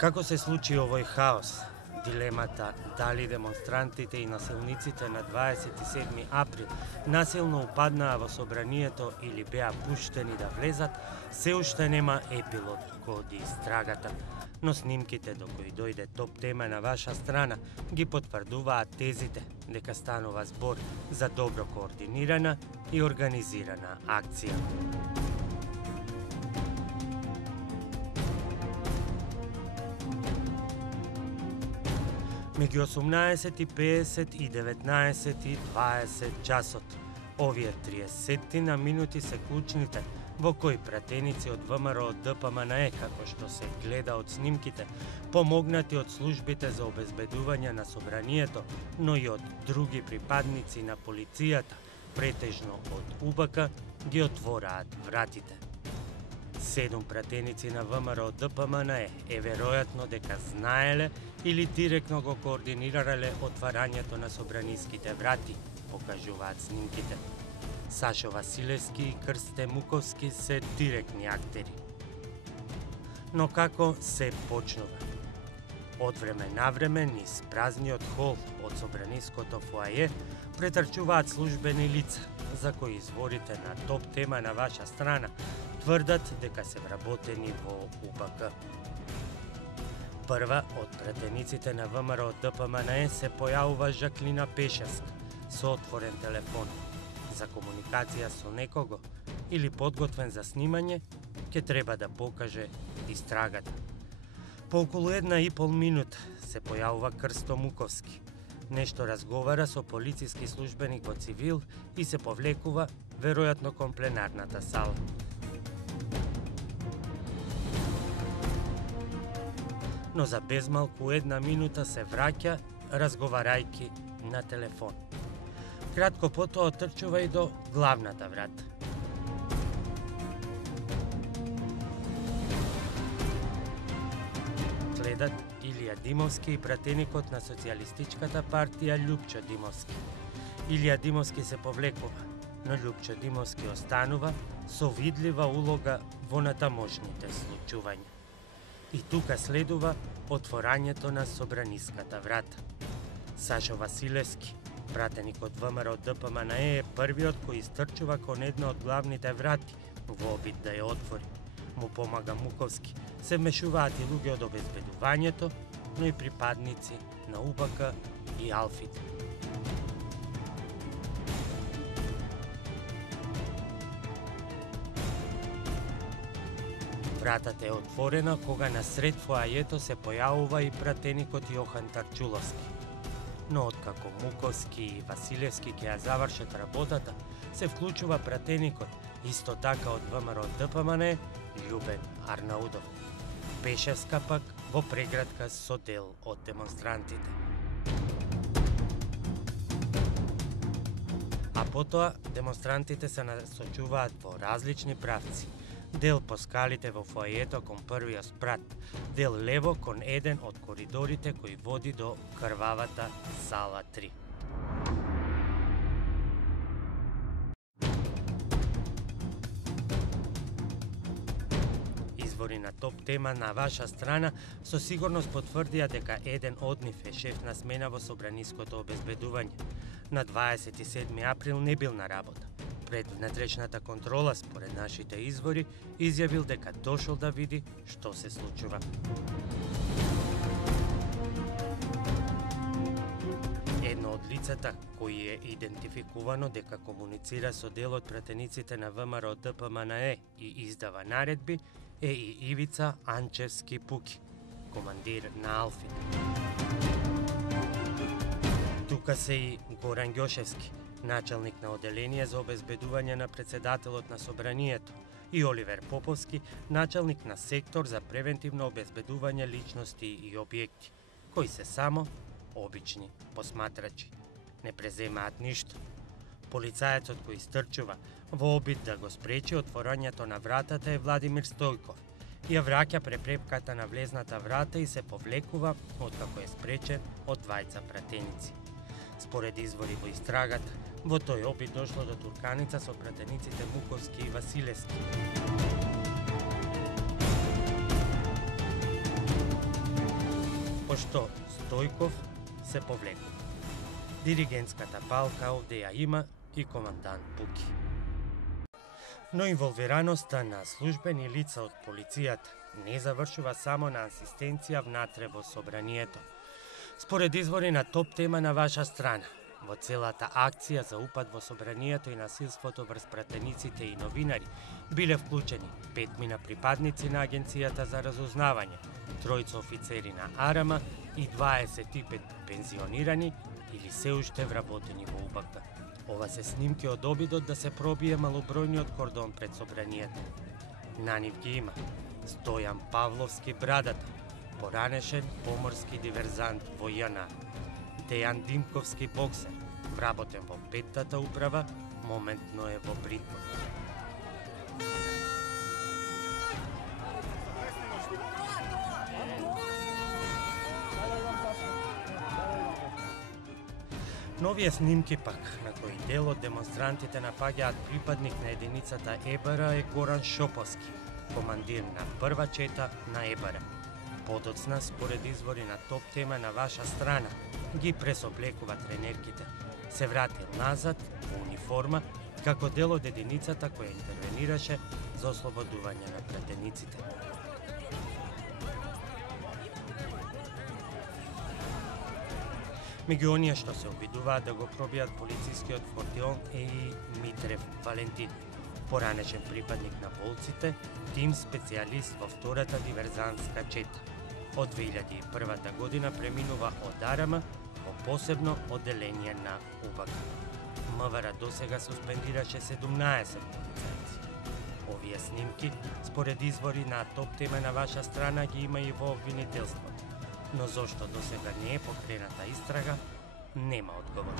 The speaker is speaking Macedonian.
Како се случи овој хаос? Дилемата дали демонстрантите и насилниците на 27 април насилно упаднаа во собранието или беа пуштени да влезат, се уште нема епилог коди истрагата. Но снимките до кои дојде топ тема на ваша страна ги потврдуваат тезите дека станува збор за добро координирана и организирана акција. Меѓу 18:50 и 19:20 часот, овие 30 на минути се клучните во кои пратеници од ВМРО ДПМНЕ, како што се гледа од снимките, помогнати од службите за обезбедување на собранието, но и од други припадници на полицијата, претежно од УБК, ги отвораат вратите. 7 пратеници на ВМРО ДПМНЕ веројатно дека знаеле или директно го координирале отварањето на собраниските врати, покажуваат снимките. Сашо Василевски и Крсте Муковски се директни актери. Но како се почнува? Од време на време низ празниот хол од собраниското фоаје претрчуваат службени лица, за кои изворите на топ тема на ваша страна тврдат дека се вработени во УБК. Прва од пратениците на ВМРО ДПМНЕ се појавува Жаклина Пешевска со отворен телефон. За комуникација со некого или подготвен за снимање, ќе треба да покаже истрагата. По околу 1,5 минута се појавува Крсто Муковски. Нешто разговара со полициски службеник во цивил и се повлекува веројатно кон пленарната сала. Но за безмалку 1 минута се враќа разговарајки на телефон. Кратко потоа отрчува и до главната врата. Следат Илија Димовски и пратеникот на Социјалистичката партија Љупчо Димовски. Илија Димовски се повлекува, но Љупчо Димовски останува со видлива улога во натаможните случувања. И тука следува отворањето на собраниската врата. Сашо Василевски, пратеник од ВМРО ДПМНЕ, е првиот кој истрчува кон една од главните врати во обид да ја отвори. Му помага Муковски. Се вмешуваат и луѓе од обезбедувањето, но и припадници на УБК и Алфит. Вратата е отворена кога насред фоајето се појавува и пратеникот Јохан Тарчуловски. Но откако Муковски и Василевски ќе ја завршат работата, се вклучува пратеникот, исто така од ВМРО ДПМНЕ, Љубен Арнаудов. Пешевска пак во преградка со дел од демонстрантите. А потоа демонстрантите се насочуваат во различни правци. Дел по скалите во фоајето кон првиот спрат, дел лево кон еден од коридорите кои води до крвавата зала 3. Извори на топ тема на ваша страна со сигурност потврдија дека еден од нив е шеф на смена во собраниското обезбедување. На 27 април не бил на работа. Пред внатрешната контрола, според нашите извори, изјавил дека дошол да види што се случува. Едно од лицата кој е идентификувано дека комуницира со дел од пратениците на ВМРО ДПМНЕ и издава наредби е и Ивица Анчевски Пуки, командир на Алфит. Тука се и Горан Ѓошевски, началник на оделение за обезбедување на председателот на собранието, и Оливер Поповски, началник на сектор за превентивно обезбедување личности и објекти, кои се само обични посматрачи. Не преземаат ништо. Полицајецот кој истрчува во обид да го спречи отворањето на вратата е Владимир Стојков. Ја враќа препрепката на влезната врата и се повлекува откако е спречен од двајца пратеници. Според извори во истрагата, во тој обид дошло до турканица со пратениците Муковски и Василевски. што Стојков се повлекува. Диригентската палка овде ја има и командант Буки. Но инволвираноста на службени лица од полицијата не завршува само на асистенција внатре во собранието. Според извори на топ тема на ваша страна, во целата акција за упад во собранието и насилството врз пратениците и новинари биле вклучени 5 припадници на Агенцијата за разузнавање, 3 офицери на АРМ и 25 пензионирани или се уште вработени во УБК. Ова се снимки од обидот да се пробие малобројниот кордон пред собранието. На нив ги има Стојан Павловски Брадата, поранешен поморски диверзант во ЈНА, Дејан Димковски боксер, вработен во 5-та управа, моментно е во притвор. Новие снимки пак, на кои дел од демонстрантите напаѓаат припадник на единицата ЕБР е Горан Шоповски, командир на прва чета на ЕБР. Подоцна, според извори на топ тема на ваша страна, ги пресоблекува тренерките. Се вратил назад во униформа како дел од единицата која интервенираше за ослободување на пратениците. Меѓу оние што се обидуваат да го пробијат полицискиот фортион е и Митрев Валентин, поранешен припадник на волците, тим специјалист во втората диверзантска чета. Од 2001 година преминува од АРМ во посебно одделение на УБК. МВР досега суспендираше 17 полицајци. Овие снимки, според извори на топ тема на ваша страна, ги има и во обвинителството. Но зошто досега не е покрената истрага, нема одговор.